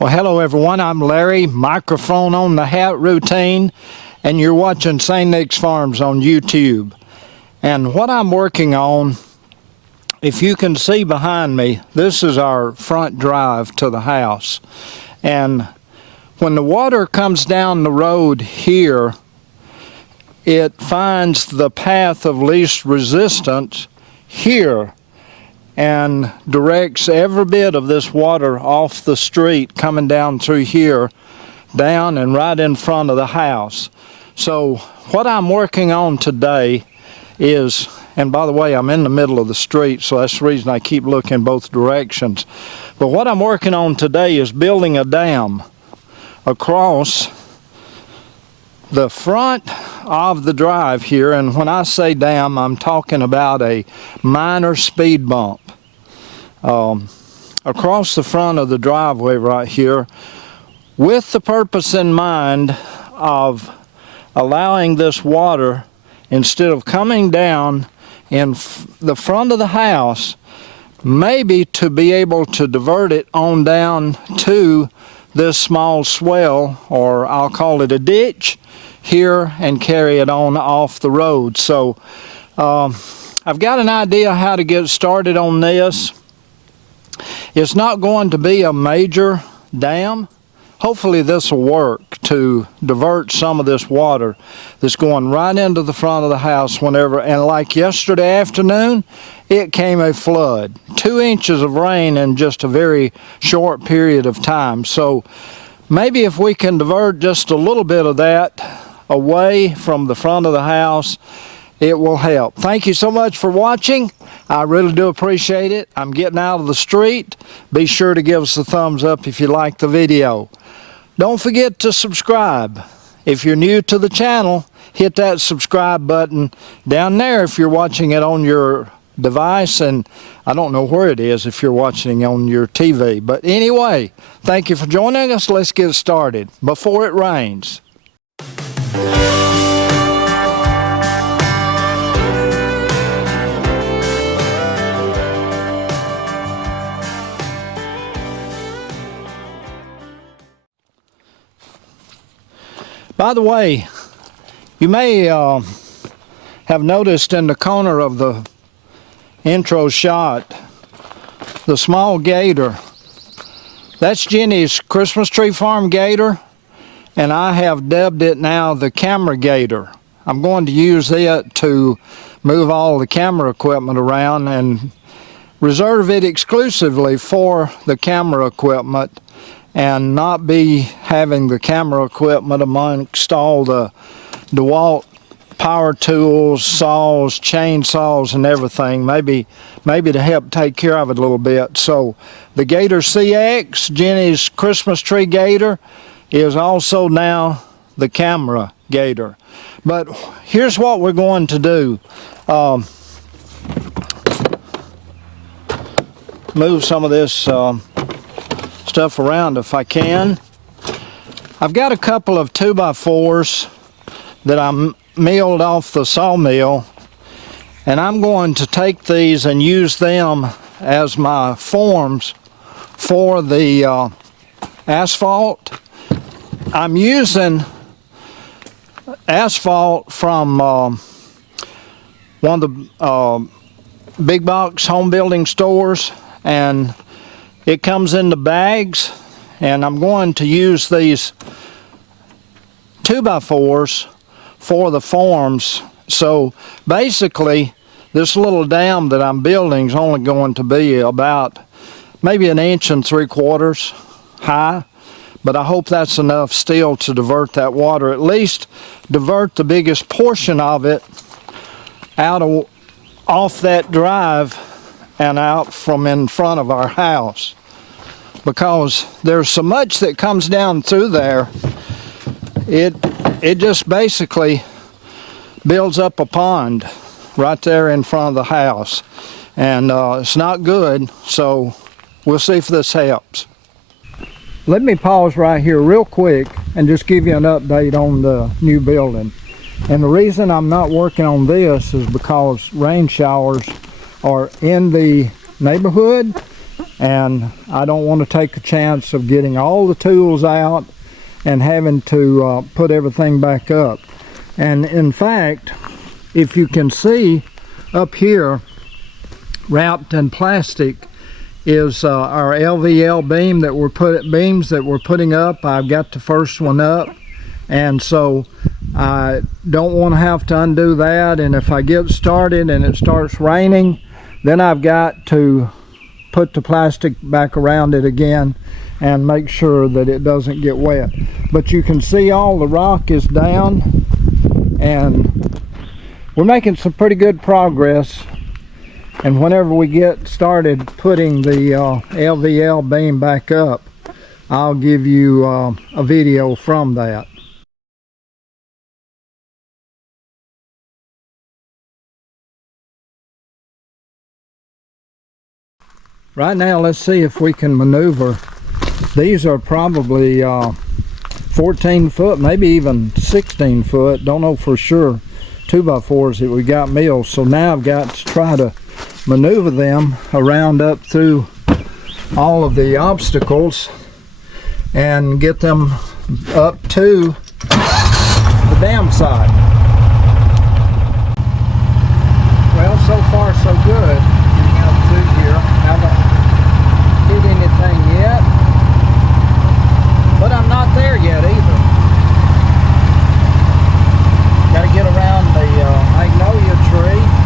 Well, hello everyone, I'm Larry, microphone on the hat routine, and you're watching St. Nick's Farms on YouTube. And what I'm working on, if you can see behind me, this is our front drive to the house. And when the water comes down the road here, it finds the path of least resistance here and directs every bit of this water off the street coming down through here, down and right in front of the house. So what I'm working on today is, and by the way, I'm in the middle of the street, so that's the reason I keep looking both directions. But what I'm working on today is building a dam across the front of the drive here. And when I say dam, I'm talking about a minor speed bump across the front of the driveway right here, with the purpose in mind of allowing this water, instead of coming down in the front of the house, maybe to be able to divert it on down to this small swell, or I'll call it a ditch here, and carry it on off the road. So I've got an idea how to get started on this. It's not going to be a major dam. Hopefully this will work to divert some of this water that's going right into the front of the house whenever, and like yesterday afternoon, it came a flood. 2 inches of rain in just a very short period of time. So maybe if we can divert just a little bit of that away from the front of the house, it will help. Thank you so much for watching. I really do appreciate it. I'm getting out of the street. Be sure to give us a thumbs up if you like the video. Don't forget to subscribe. If you're new to the channel, hit that subscribe button down there if you're watching it on your device, and I don't know where it is if you're watching on your TV. But anyway, thank you for joining us. Let's get started before it rains. By the way, you may have noticed in the corner of the intro shot, the small gator. That's Jenny's Christmas tree farm gator, and I have dubbed it now the camera gator. I'm going to use it to move all the camera equipment around and reserve it exclusively for the camera equipment, and not be having the camera equipment amongst all the DeWalt power tools, saws, chainsaws, and everything. Maybe to help take care of it a little bit. So the Gator CX, Jenny's Christmas tree gator, is also now the camera gator. But here's what we're going to do. Move some of this stuff around if I can. I've got a couple of 2x4s that I milled off the sawmill, and I'm going to take these and use them as my forms for the asphalt. I'm using asphalt from one of the big box home building stores, and it comes in the bags, and I'm going to use these 2x4s for the forms. So basically, this little dam that I'm building is only going to be about maybe 1.75 inches high, but I hope that's enough still to divert that water, at least divert the biggest portion of it off that drive and out from in front of our house. Because there's so much that comes down through there, it just basically builds up a pond right there in front of the house, and it's not good. So we'll see if this helps. Let me pause right here real quick and just give you an update on the new building. And the reason I'm not working on this is because rain showers are in the neighborhood, and I don't want to take a chance of getting all the tools out and having to put everything back up. And in fact, if you can see up here, wrapped in plastic, is our LVL beams that we're putting up. I've got the first one up, and so I don't want to have to undo that. And if I get started and it starts raining, then I've got to put the plastic back around it again and make sure that it doesn't get wet. But you can see all the rock is down, and we're making some pretty good progress. And whenever we get started putting the LVL beam back up, I'll give you a video from that. Right now, let's see if we can maneuver. These are probably 14 foot, maybe even 16 foot, don't know for sure, 2x4s that we got milled. So now I've got to try to maneuver them around up through all of the obstacles and get them up to the dam side. Well, so far so good getting up through here. Haven't hit anything yet, but I'm not there yet either. Got to get around the magnolia tree.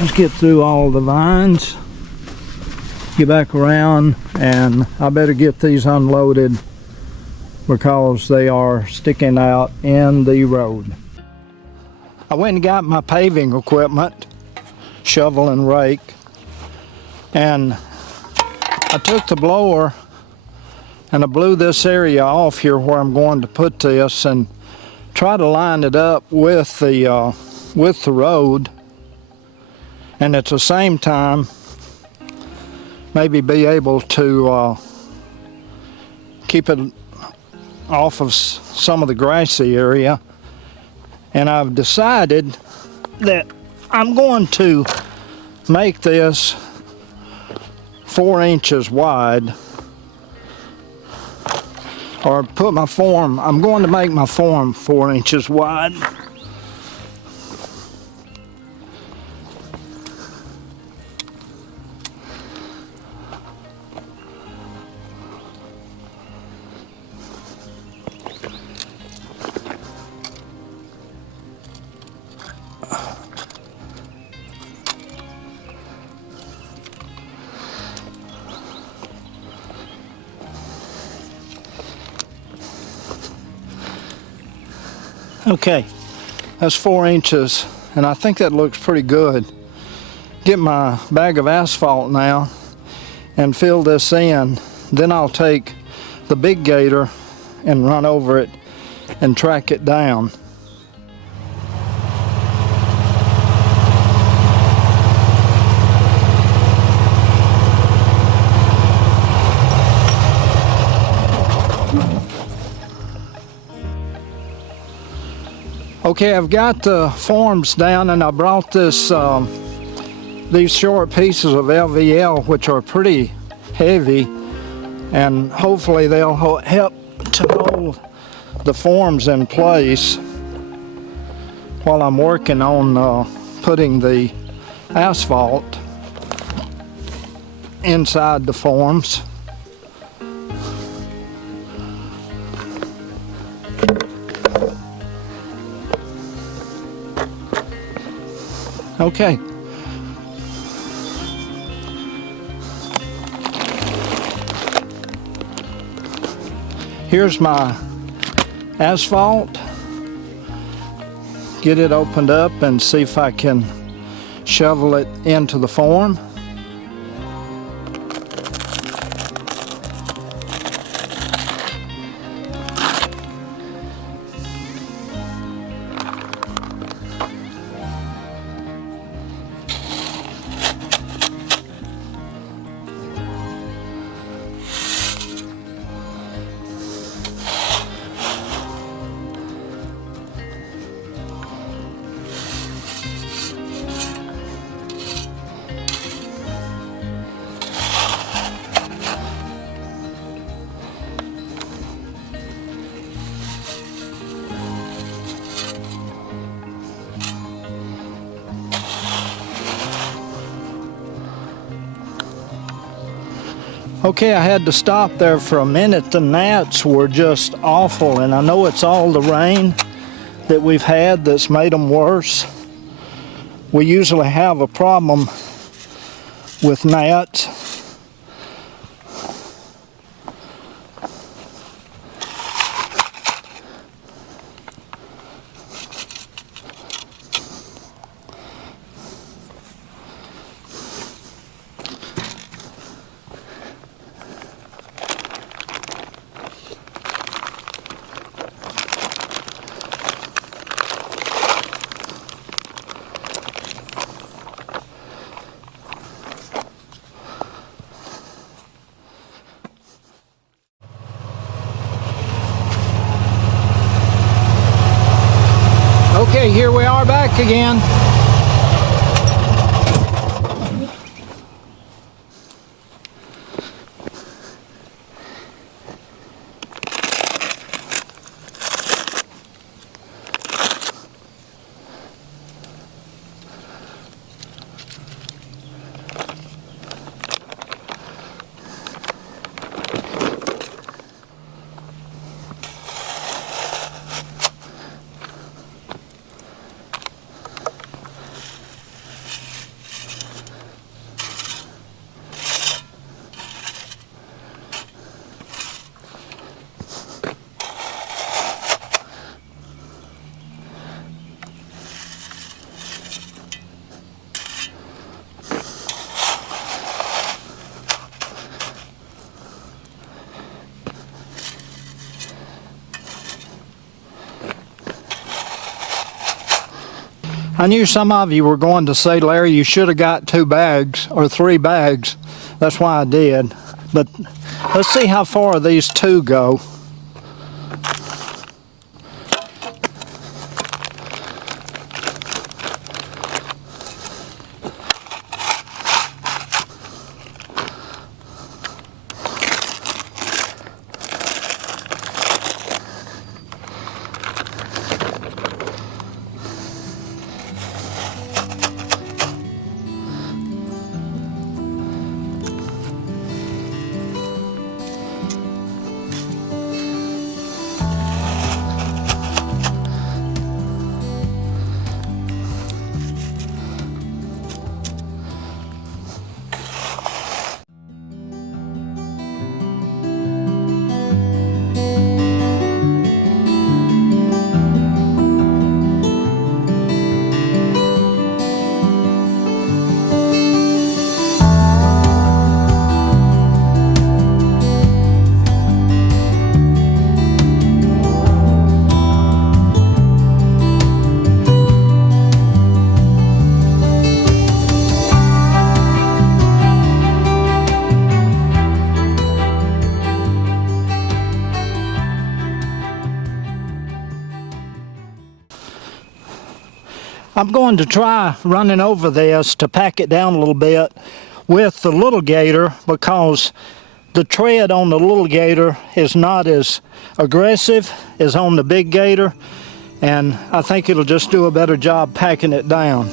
Let's get through all the vines, get back around, and I better get these unloaded because they are sticking out in the road. I went and got my paving equipment, shovel and rake, and I took the blower and I blew this area off here where I'm going to put this and try to line it up with the road, and at the same time maybe be able to keep it off of some of the grassy area. And I've decided that I'm going to make this 4 inches wide, or put my form, I'm going to make my form 4 inches wide. Okay, that's 4 inches, and I think that looks pretty good. Get my bag of asphalt now and fill this in. Then I'll take the big gator and run over it and track it down. Okay, I've got the forms down, and I brought this these short pieces of LVL, which are pretty heavy, and hopefully they'll help to hold the forms in place while I'm working on putting the asphalt inside the forms. Okay. Here's my asphalt. Get it opened up and see if I can shovel it into the form. Okay, I had to stop there for a minute. The gnats were just awful, and I know it's all the rain that we've had that's made them worse. We usually have a problem with gnats. Okay, here we are back again. I knew some of you were going to say, Larry, you should have got 2 bags or 3 bags. That's why I did. But let's see how far these 2 go. I'm going to try running over this to pack it down a little bit with the little gator, because the tread on the little gator is not as aggressive as on the big gator, and I think it'll just do a better job packing it down.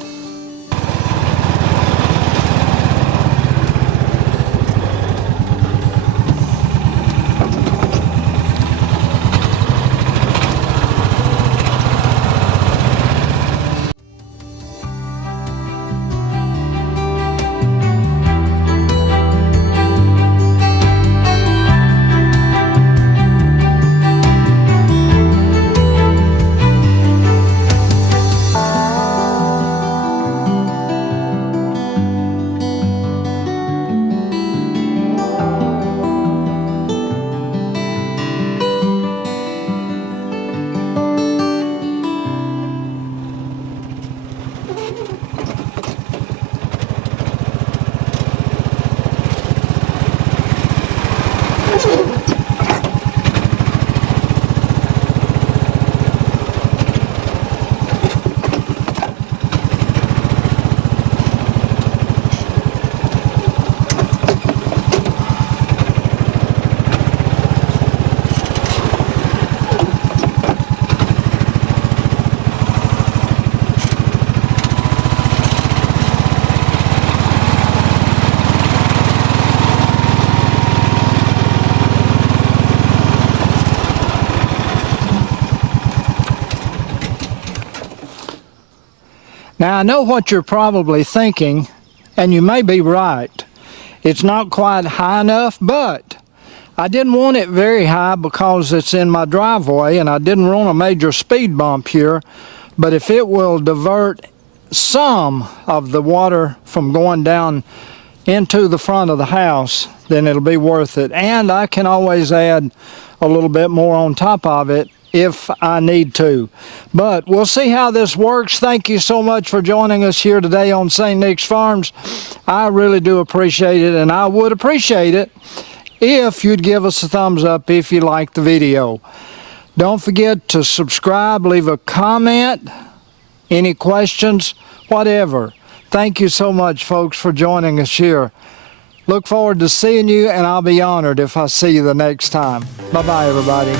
Now I know what you're probably thinking, and you may be right. It's not quite high enough, but I didn't want it very high because it's in my driveway and I didn't want a major speed bump here. But if it will divert some of the water from going down into the front of the house, then it'll be worth it. And I can always add a little bit more on top of it if I need to. But we'll see how this works. Thank you so much for joining us here today on St. Nick's Farms. I really do appreciate it, and I would appreciate it if you'd give us a thumbs up if you liked the video. Don't forget to subscribe, leave a comment, any questions, whatever. Thank you so much, folks, for joining us here. Look forward to seeing you, and I'll be honored if I see you the next time. Bye-bye, everybody.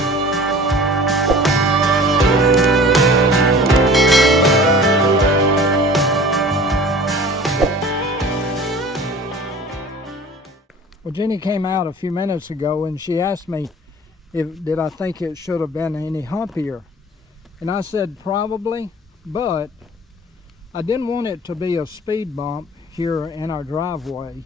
Well, Jenny came out a few minutes ago and she asked me did I think it should have been any humpier. And I said probably, but I didn't want it to be a speed bump here in our driveway.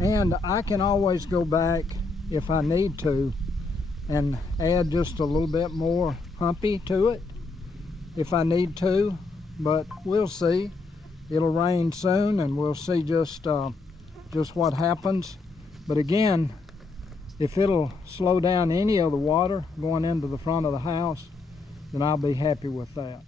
And I can always go back if I need to and add just a little bit more humpy to it if I need to, but we'll see. It'll rain soon and we'll see just what happens. But again, if it'll slow down any of the water going into the front of the house, then I'll be happy with that.